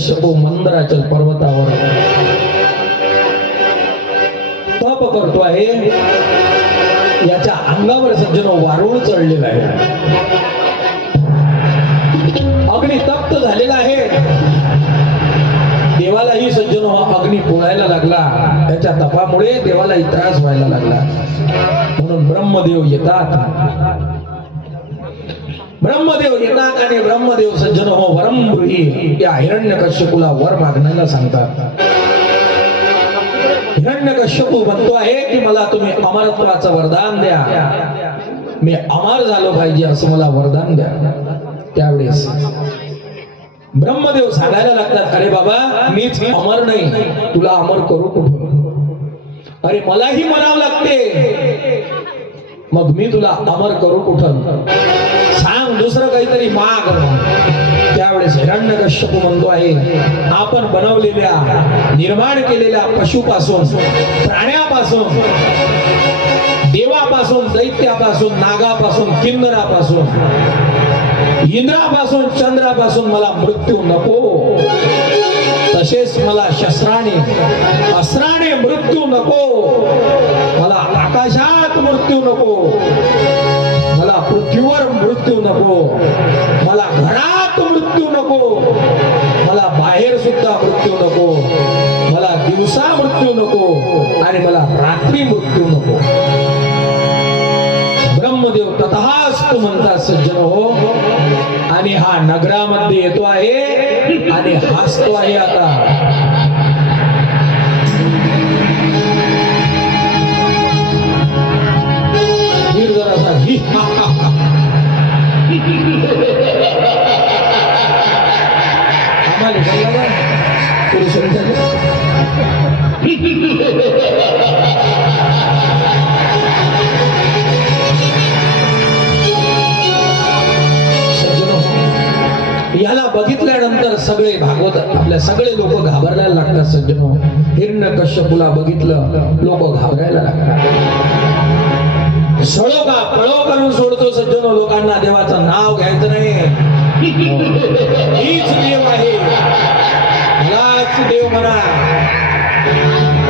शंभू मंदिराच्या पर्वतावर. तप करतो आहे. याच्या अंगावर सज्जन वारुळ चढलेला आहे. अग्नी तप्त झालेला आहे. देवालाही सज्जन हा अग्नी पोळायला लागला. त्याच्या तपामुळे देवालाही त्रास व्हायला लागला. म्हणून ब्रह्मदेव येतात. ब्रह्मदेव एकाकाने ब्रह्मदेव सज्जन हो वरमृही या हिरण्य कश्यपूला वर मागण्याला सांगतात. हिरण्य कश्यपू म्हणतो आहे की मला तुम्ही अमरत्वाचं वरदान द्या. मी अमर झालो पाहिजे असं मला वरदान द्या. त्यावेळेस ब्रह्मदेव सांगायला लागतात अरे बाबा मीच अमर नाही. तुला अमर करू कुठून? अरे मलाही मरावं लागते. मग मी तुला अमर करू कुठं? सांग दुसरं काहीतरी माग. त्यावेळेस हिरण्य कश्यप म्हणतो आहे. आपण बनवलेल्या निर्माण केलेल्या पशुपासून प्राण्यापासून देवापासून दैत्यापासून नागापासून किन्नरापासून इंद्रापासून चंद्रापासून मला मृत्यू नको. तसेच मला शस्त्राने अस्त्राने मृत्यू नको. मला आकाशात मृत्यू नको. मला पृथ्वीवर मृत्यू नको. मला घरात मृत्यू नको. मला बाहेर सुद्धा मृत्यू नको. मला दिवसा मृत्यू नको. आणि मला रात्री मृत्यू नको. ब्रह्मदेव तथास्तु म्हणतात सज्जन हो. आणि हा नगरामध्ये येतो आहे आणि हसतो आहे आता. जरासा याला बघितल्यानंतर सगळे भागवत आपल्या सगळे लोक घाबरायला लागतात सज्जनो. हिरण्य कश्यपूला बघितलं लोक घाबरायला लागतात. सळो का पळो करून सोडतो सज्जनो लोकांना देवाचं नाव घ्यायचं नाही. हीच देव आहे. मलाच देव म्हणा.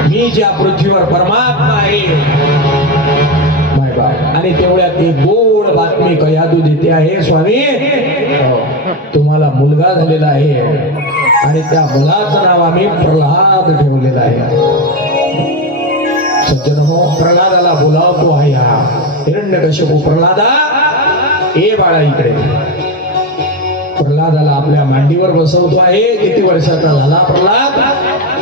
मी ज्या पृथ्वीवर परमात्मा आहे बाय बाय आणि तेवढ्यात ती गोड बातमी कयादू देते आहे स्वामी. हो, तुम्हाला मुलगा झालेला आहे. आणि त्या मुलाचं नाव आम्ही प्रल्हाद ठेवलेलं आहे. सज्जन हो प्रल्हादाला बोलावतो आहे हा. हिरण्य कश्यपू प्रल्हादा ए बाळा इकडे. प्रल्हादाला आपल्या मांडीवर बसवतो आहे. किती वर्षाचा झाला प्रल्हाद?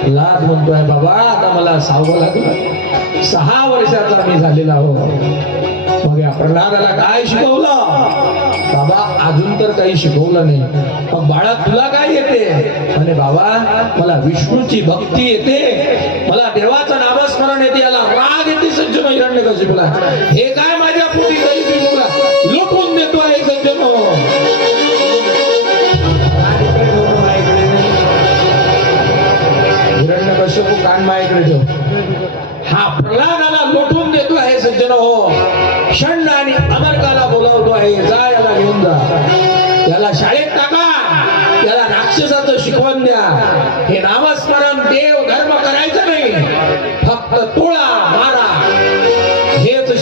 प्रल्हाद म्हणतोय बाबा आता मला सावं लागलं. सहा वर्षाचा मी झालेला हो. मग या प्रल्हादाला काय शिकवलं? बाबा अजून तर काही शिकवलं नाही. पण बाळा तुला काय येते? म्हणे बाबा मला विष्णूची भक्ती येते. मला देवाचं नामस्मरण येते. याला राग येते सज्जन हिरण्य कशिपला हे काय माझ्या पोटी काही लुटून देतो आहे सज्जन हिरण्य कशिपू कान माझ्याकडे ठेव.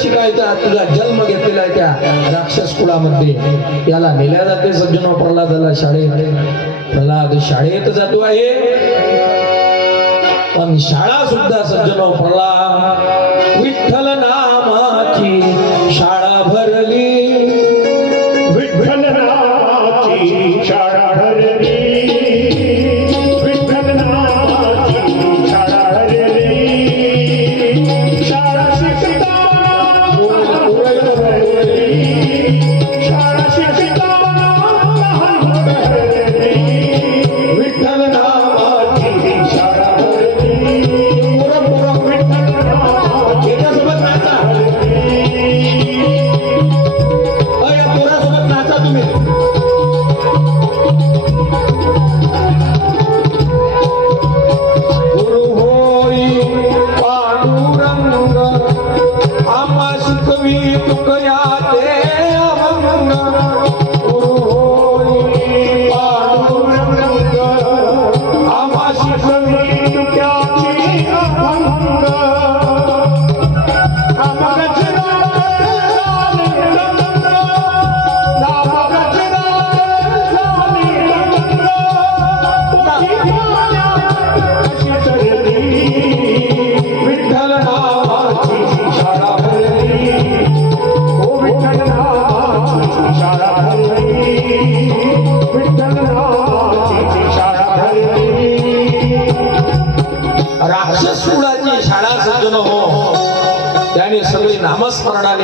काय शिकायचा तुझा जन्म घेतलेला आहे त्या राक्षस कुळामध्ये. याला नेल्या जाते सज्जनो प्रल्हादाला शाळेत. प्रल्हाद शाळेत जातो आहे. पण शाळा सुद्धा सज्जनो प्रल्हाद.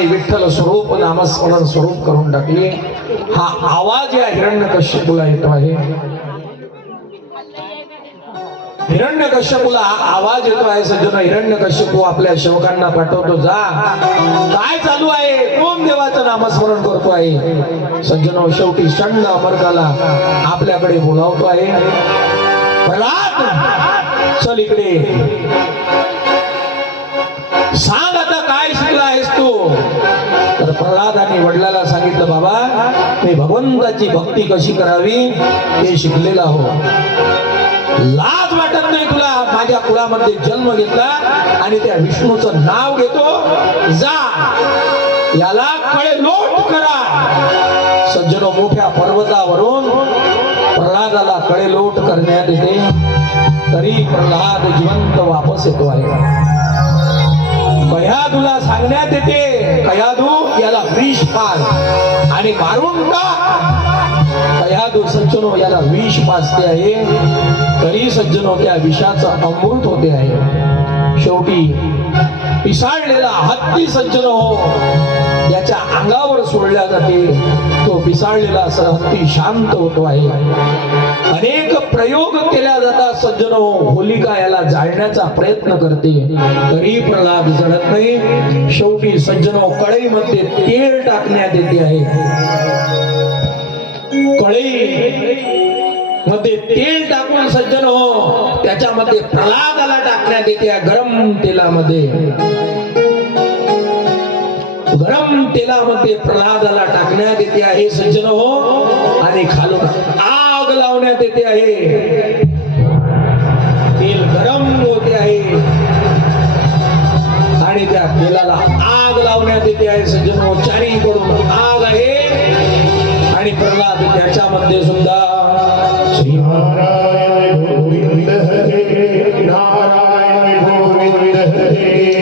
नामस्मरणाने विठ्ठल स्वरूप नामस्मरण स्वरूप करून टाकले. हा आवाज या हिरण्य कश्यपूला येतो आहे. हिरण्य कश्यपूला आवाज येतो आहे. सज्जन हिरण्य कश्यपू आपल्या शेवकांना पाठवतो. जा. काय चालू आहे? ओम देवाचं नामस्मरण करतो आहे? सज्जन शेवटी षंड अमरकाला आपल्याकडे बोलावतो आहे. प्रल्हाद चल इकडे. सांग तर वडिलाला सांगितलं बाबा मी भगवंताची भक्ती कशी करावी हे शिकलेला हो लाज वाटत नाही तुला माझ्या कुळामध्ये जन्म घेतला आणि त्या विष्णूचं नाव घेतो जा. याला कळे लोट करा. सज्जनो मोठ्या पर्वतावरून प्रल्हादाला कळे लोट करण्यात येते. तरी प्रल्हाद जिवंत वापस येतो आहे. कयादूला सांगण्यात येते? कयादू याला विष पाल आणि मारून का? कयादू सज्जनो याला विष पाचते आहे. तरी सज्जनो त्या विषाचं अमृत होते आहे. शेवटी पिसाळलेला हत्ती सज्जन हो. याच्या अंगावर सोडल्या जाते. तो पिसाळलेला असं हत्ती शांत होतो आहे. अनेक प्रयोग केल्या जातात सज्जन हो. होलिका याला जाळण्याचा प्रयत्न करते. तरी प्रल्हाद जळत नाही. शेवटी सज्जन हो कढईमध्ये तेल टाकण्यात येते आहे. कढई मध्ये तेल टाकून सज्जन हो. त्याच्यामध्ये प्रल्हादाला टाकण्यात येते गरम तेलामध्ये. गरम तेलामध्ये प्रल्हादाला टाकण्यात येते आहे सज्जन हो. आणि खालून आग लावण्यात येते आहे. तेल गरम होते आहे. आणि त्या तेलाला आग लावण्यात येते आहे सज्जन हो. चारीकडून आग आहे. आणि प्रल्हाद त्याच्यामध्ये सुद्धा नारायण गोविंद हरे नारायण गोविंद हरे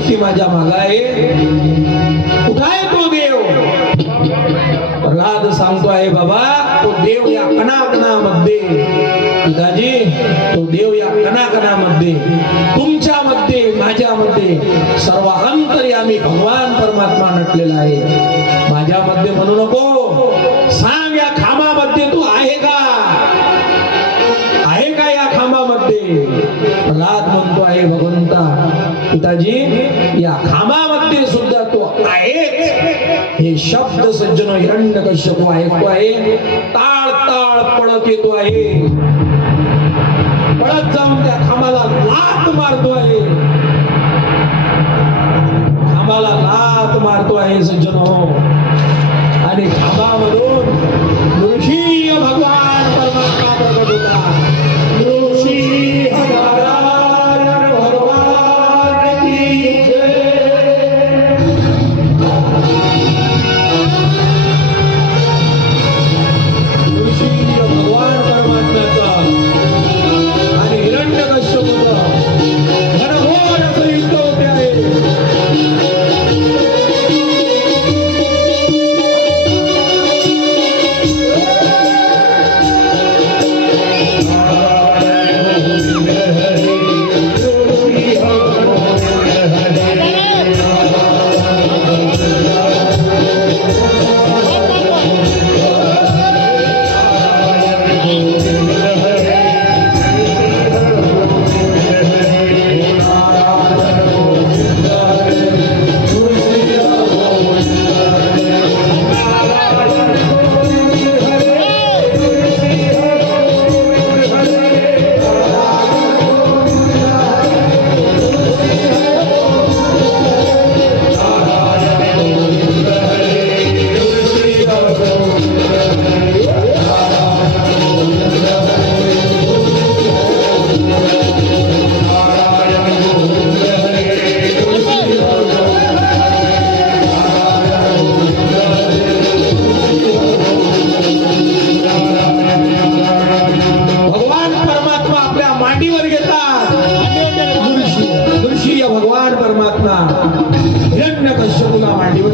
साक्षी माझ्या माग आहे. कुठं तो देव. प्रल्हाद सांगतो आहे बाबा तो देव या कणाकणामध्ये. पिताजी तो देव या कणाकणामध्ये. तुमच्यामध्ये माझ्यामध्ये सर्व अंतर्यामी भगवान परमात्मा नटलेला आहे. माझ्यामध्ये म्हणू नको. प्रल्हाद म्हणतो आहे भगवंता. पिताजी या खांबामध्ये सुद्धा तो आहे. हे शब्द सज्जन हिरण्य कश्यप ऐकतो आहे. ताळ ताळ पळत येतो आहे. पळत जाऊन त्या खांबाला लात मारतो आहे. खांबाला लात मारतो आहे सज्जन. हो आणि खांबामधून ऋषी भगवान परमात्मा प्रकट होता ऋषी भगवान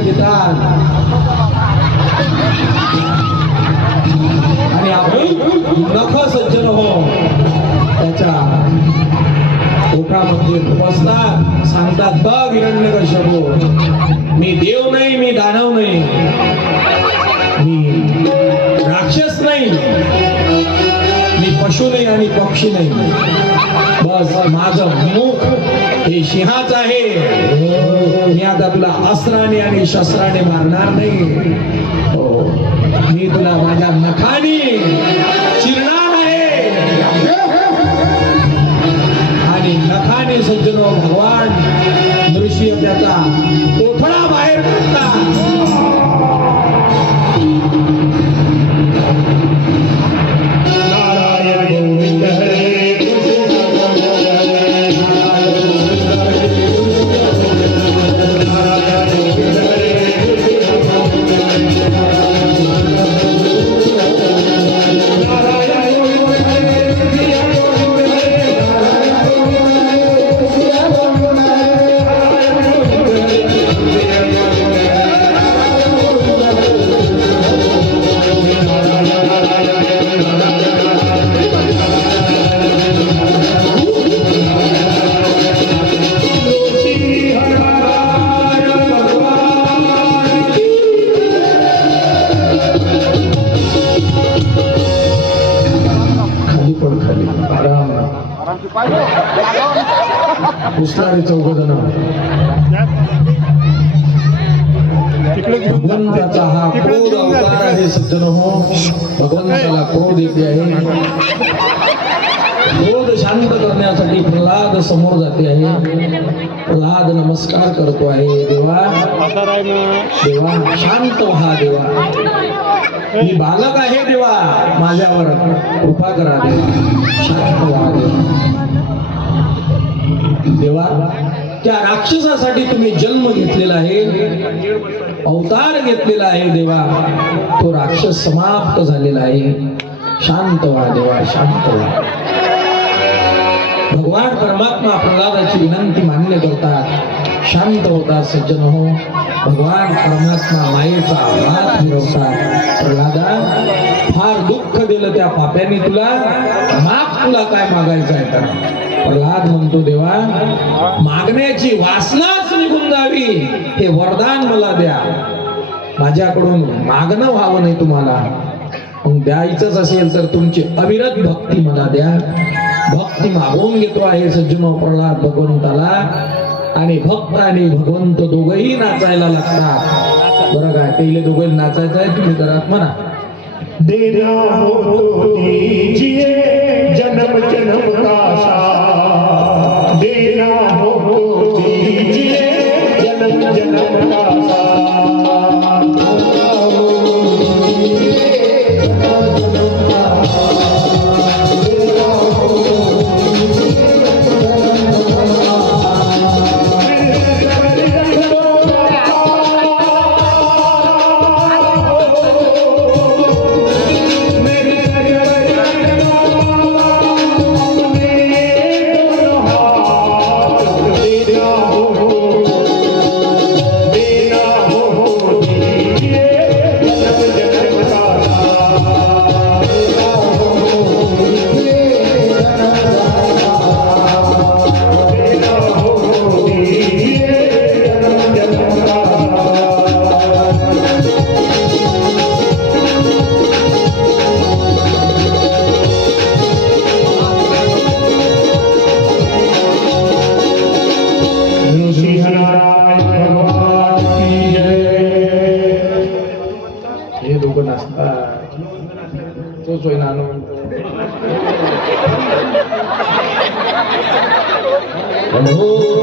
घेतात आणि आपण नख सज्जन हो. त्याच्या पोटामध्ये बसतात सांगतात बघ हिरण्य कश्यपू मी देव नाही मी दानव नाही. मी राक्षस नाही. मी पशु नाही आणि पक्षी नाही. बस माझं मुख हे सिंहाच आहे. मी आता तुला अस्त्राने आणि शस्त्राने मारणार नाही. हो, मी तुला माझ्या नखाने बोध शांत करण्यासाठी प्रल्हाद समोर जाते आहे. प्रल्हाद नमस्कार करतो आहे देवा. देवा शांत व्हा देवा. मी बालक आहे देवा माझ्यावर. कृपा करा देवा. शांत व्हा देवा. देवा त्या राक्षसासाठी तुम्ही जन्म घेतलेला आहे अवतार घेतलेला आहे देवा. तो राक्षस समाप्त झालेला आहे. शांत व्हा देवा शांत व्हा भगवान परमात्मा प्रल्हादाची विनंती मान्य करतात. शांत होतात सज्जन हो. भगवान परमात्मा मायेचा हात फिरवतात. प्रल्हादा फार दुःख दिलं त्या पाप्याने तुला. माग तुला काय मागायचं आहे तर. प्रल्हाद म्हणतो देवा मागण्याची वासनाच निघून जावी. हे वरदान मला द्या. माझ्याकडून मागणं व्हावं नाही तुम्हाला. द्यायचंच असेल तर तुमची अविरत भक्ती मला द्या. भक्ती मागवून घेतो आहे सज्जन प्रल्हाद भगवंताला. आणि भक्त आणि भगवंत दोघही नाचायला लागतात. बरं काय पहिले दोघे नाचायचं आहे तुम्ही घरात म्हणा जो